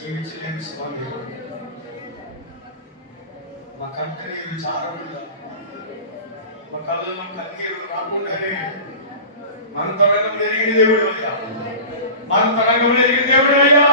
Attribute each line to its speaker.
Speaker 1: జీవించలేము స్వామి మా కంట నీరు చారకుండా మా కళ్ళలో కన్నీరు రాకుండానే అంతరంగం ఎరిగిన దేవుడు అయ్యా. మన అంతరంగం ఎరిగిన దేవుడు అయ్యా.